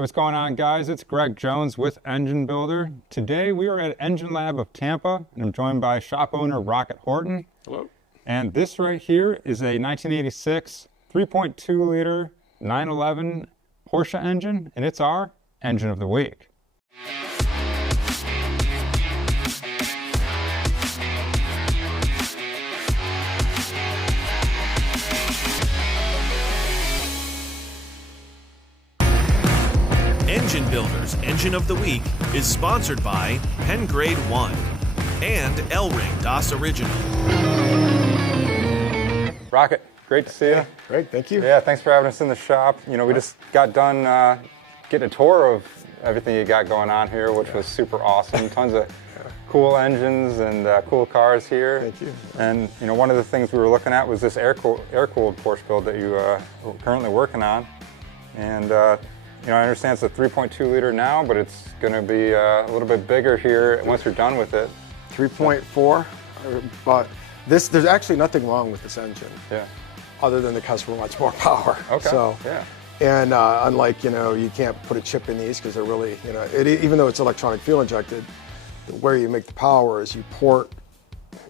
What's going on, guys? It's Greg Jones with Engine Builder. Today we are at Engine Lab of Tampa, and I'm joined by shop owner Rokket Horton. Hello. And this right here is a 1986 3.2 liter 911 Porsche engine, and it's our engine of the week. Engine Builder's Engine of the Week is sponsored by Pengrade 1 and L-Ring DOS Original. Rokket, great to see you. Great, thank you. Yeah, thanks for having us in the shop. You know, we just got done getting a tour of everything you got going on here, which was super awesome. Tons of cool engines and cool cars here. Thank you. And you know, one of the things we were looking at was this air-cooled Porsche build that you are currently working on. And you know, I understand it's a 3.2 liter now, but it's going to be a little bit bigger here once you're done with it. 3.4, but there's actually nothing wrong with this engine. Yeah. Other than the customer wants more power. Okay. So, yeah. And unlike, you know, you can't put a chip in these because they're really, you know, even though it's electronic fuel injected, where you make the power is you port,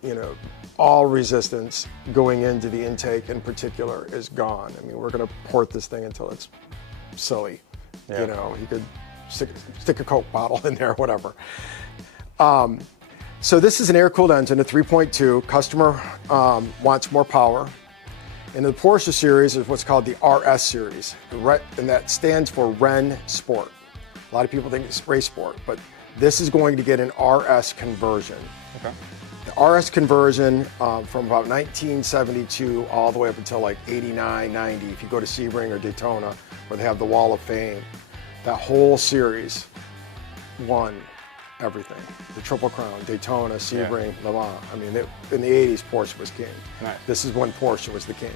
you know, all resistance going into the intake in particular is gone. I mean, we're going to port this thing until it's silly. Yeah. You know, you could stick a Coke bottle in there, whatever. So this is an air-cooled engine, a 3.2. Customer wants more power. And the Porsche series is what's called the RS series, and that stands for Ren Sport. A lot of people think it's race sport, but this is going to get an RS conversion. Okay. The RS conversion from about 1972 all the way up until like 89, 90. If you go to Sebring or Daytona, where they have the Wall of Fame, that whole series won everything. The Triple Crown, Daytona, Sebring, Le Mans. I mean, in the 80s, Porsche was king. Nice. This is when Porsche was the king.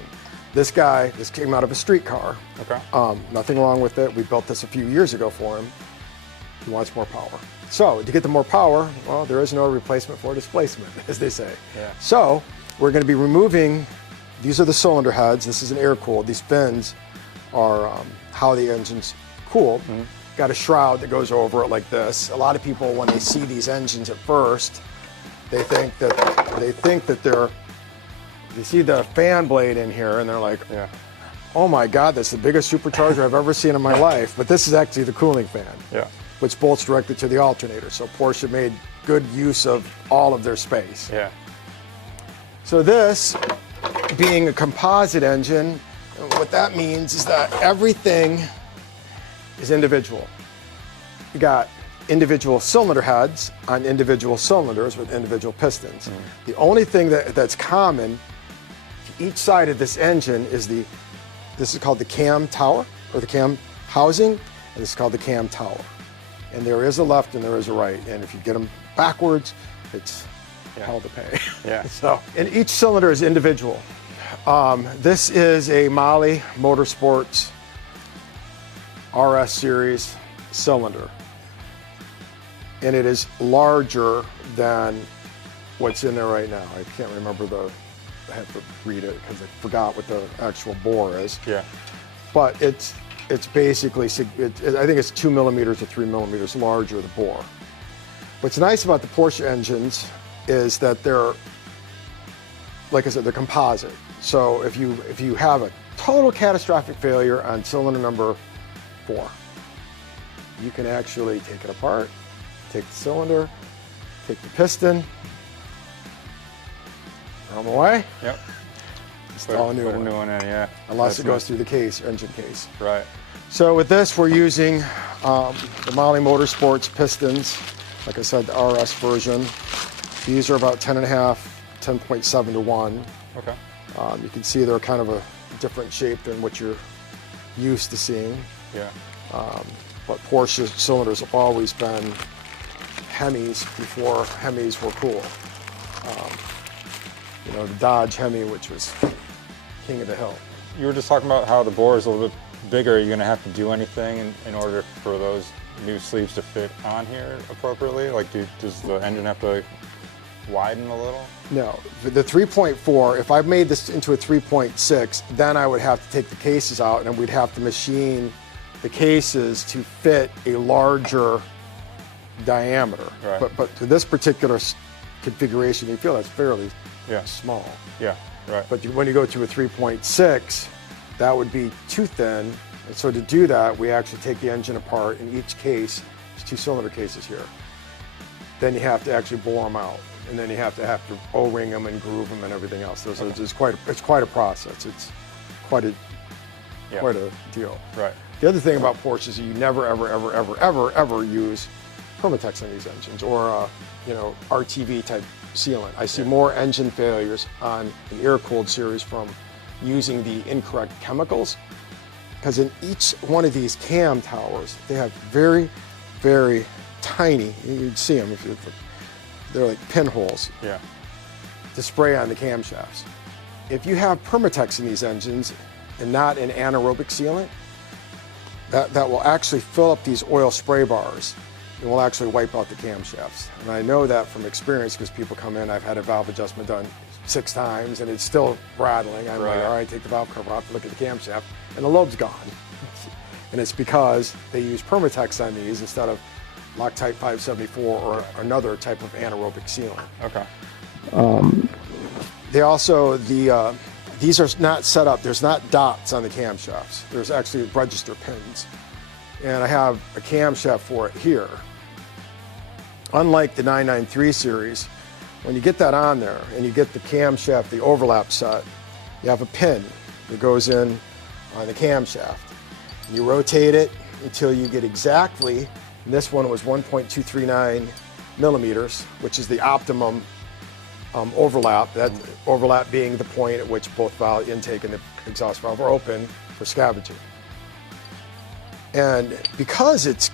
This guy, this came out of a street car. Okay. Nothing wrong with it. We built this a few years ago for him. He wants more power. So to get the more power, well, there is no replacement for displacement, as they say. Yeah. So we're going to be removing, these are the cylinder heads. This is an air-cooled. These fins are how the engine's cooled. Mm-hmm. Got a shroud that goes over it like this. A lot of people, when they see these engines at first, they think that they see the fan blade in here and they're like, yeah. Oh my God, that's the biggest supercharger I've ever seen in my life. But this is actually the cooling fan, yeah, which bolts directly to the alternator. So Porsche made good use of all of their space. Yeah. So this, being a composite engine, what that means is that everything is individual. You got individual cylinder heads on individual cylinders with individual pistons. The only thing that's common to each side of this engine is this is called the cam tower, or the cam housing, and this is called the cam tower. And there is a left and there is a right, and if you get them backwards, it's hell to pay. Yeah. So, and each cylinder is individual. This is a Mahle Motorsports RS series cylinder, and it is larger than what's in there right now. I can't remember I have to read it because I forgot what the actual bore is. Yeah. But it's basically, I think it's 2 millimeters or 3 millimeters larger, the bore. What's nice about the Porsche engines is that they're, like I said, they're composite. So if you have a total catastrophic failure on cylinder number 4, you can actually take it apart, take the cylinder, take the piston, throw them away. Yep. Install a new one. Put a new one in, yeah. Unless it goes through the engine case. Right. So with this, we're using the Mahle Motorsports pistons. Like I said, the RS version. These are about 10.5, 10.7 to 1. Okay. You can see they're kind of a different shape than what you're used to seeing. Yeah. But Porsche cylinders have always been Hemis before Hemis were cool. You know, the Dodge Hemi, which was king of the hill. You were just talking about how the bore is a little bit bigger. Are you going to have to do anything in order for those new sleeves to fit on here appropriately? Like, does the engine have to widen a little? No, the 3.4, if I made this into a 3.6, then I would have to take the cases out and we'd have to machine the cases to fit a larger diameter. Right. But to this particular configuration, you feel that's fairly small. Yeah, right. But when you go to a 3.6, that would be too thin. And so to do that, we actually take the engine apart. In each case, there's 2 cylinder cases here. Then you have to actually bore them out. And then you have to O-ring them and groove them and everything else. So it's quite a process. It's quite a deal. Right. The other thing about Porsche is you never, ever use Permatex on these engines or RTV type sealant. I see more engine failures on the air-cooled series from using the incorrect chemicals, because in each one of these cam towers, they have very, very tiny, you'd see them, they're like pinholes to spray on the camshafts. If you have Permatex in these engines and not an anaerobic sealant, that will actually fill up these oil spray bars and will actually wipe out the camshafts. And I know that from experience because people come in, I've had a valve adjustment done 6 times and it's still rattling. I'm like, all right, take the valve cover off, look at the camshaft, and the lobe's gone. And it's because they use Permatex on these instead of Loctite 574 or another type of anaerobic sealant. Okay. They also, these are not set up, there's not dots on the camshafts. There's actually register pins. And I have a camshaft for it here. Unlike the 993 series, when you get that on there and you get the camshaft, the overlap set, you have a pin that goes in on the camshaft. And you rotate it until you get exactly, and this one was 1.239 millimeters, which is the optimum overlap, that overlap being the point at which both valve intake and the exhaust valve are open for scavenging. And because it's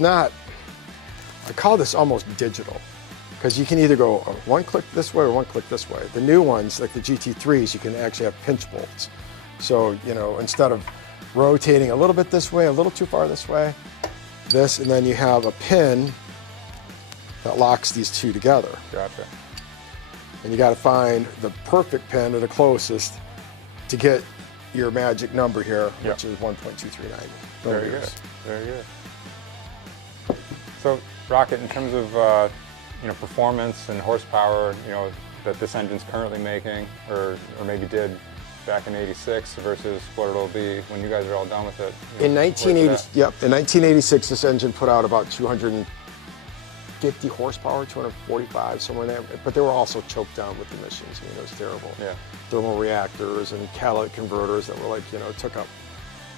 not, I call this almost digital, because you can either go 1 click this way or 1 click this way. The new ones, like the GT3s, you can actually have pinch bolts. So, instead of rotating a little bit this way, a little too far this way, this, and then you have a pin that locks these two together. Gotcha. And you got to find the perfect pin or the closest to get your magic number here, which is 1.239. Very good. Very good. So, Rokket, in terms of performance and horsepower, that this engine's currently making, or maybe did back in '86 versus what it'll be when you guys are all done with it. In 1986, this engine put out about 250 horsepower, 245, somewhere in there. But they were also choked down with emissions. It was terrible. Yeah. Thermal reactors and catalytic converters that were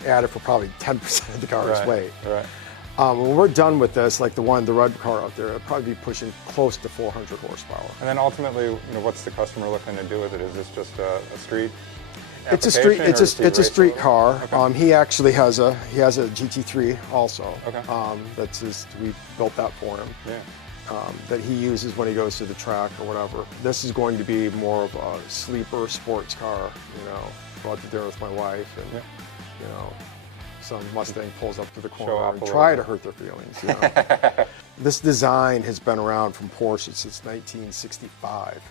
added for probably 10% of the car's weight. Right. When we're done with this, like the red car out there, it'll probably be pushing close to 400 horsepower. And then ultimately, what's the customer looking to do with it? Is this just a street? It's a street. It's a street car. Okay. He actually has a GT3 also. Okay. We built that for him. Yeah. That he uses when he goes to the track or whatever. This is going to be more of a sleeper sports car. Go out to dinner with my wife, and some Mustang pulls up to the corner and try to hurt their feelings. This design has been around from Porsche since 1965,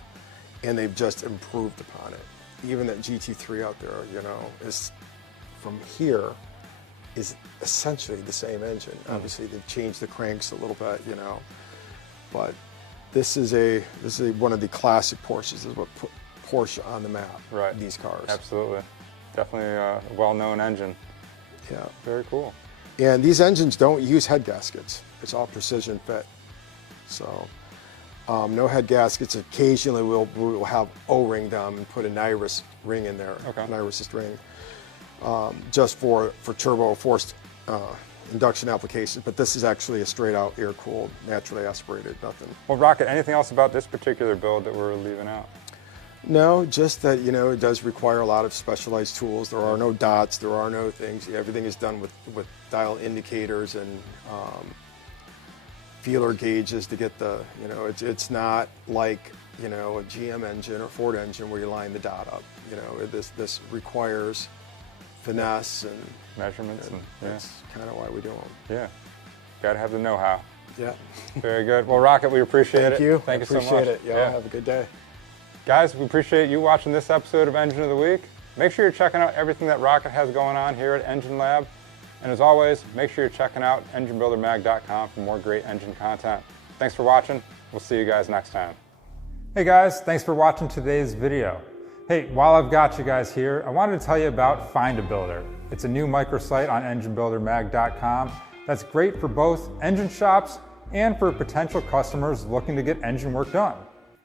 and they've just improved upon it. Even that GT3 out there, is from here is essentially the same engine. Obviously, they've changed the cranks a little bit, but this is one of the classic Porsches. This is what put Porsche on the map. Right. These cars. Absolutely. Definitely a well-known engine. Yeah. Very cool. And these engines don't use head gaskets. It's all precision fit. So no head gaskets. Occasionally we'll have O-ring them and put a Nyrus ring in there. Okay. Nyrus ring. Just for turbo forced induction applications. But this is actually a straight out air-cooled, naturally aspirated, nothing. Well, Rokket, anything else about this particular build that we're leaving out? No, just that, it does require a lot of specialized tools. There are no dots, there are no things. Everything is done with dial indicators and feeler gauges to get the, it's not like, a GM engine or Ford engine where you line the dot up. This requires finesse and measurements. And that's kind of why we do them. Yeah. Got to have the know-how. Yeah. Very good. Well, Rokket, we appreciate it. Thank you. Thank you so much. Appreciate it. Yeah, have a good day. Guys, we appreciate you watching this episode of Engine of the Week. Make sure you're checking out everything that Rokket has going on here at Engine Lab. And as always, make sure you're checking out enginebuildermag.com for more great engine content. Thanks for watching. We'll see you guys next time. Hey guys, thanks for watching today's video. Hey, while I've got you guys here, I wanted to tell you about Find a Builder. It's a new microsite on enginebuildermag.com that's great for both engine shops and for potential customers looking to get engine work done.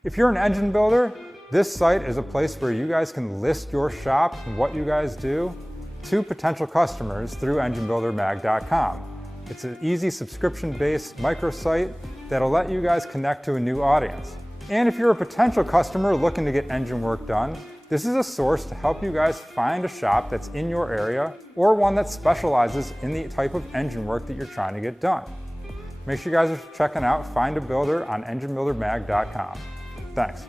If you're an engine builder, this site is a place where you guys can list your shop and what you guys do to potential customers through enginebuildermag.com. It's an easy subscription-based microsite that'll let you guys connect to a new audience. And if you're a potential customer looking to get engine work done, this is a source to help you guys find a shop that's in your area or one that specializes in the type of engine work that you're trying to get done. Make sure you guys are checking out Find a Builder on enginebuildermag.com. Thanks.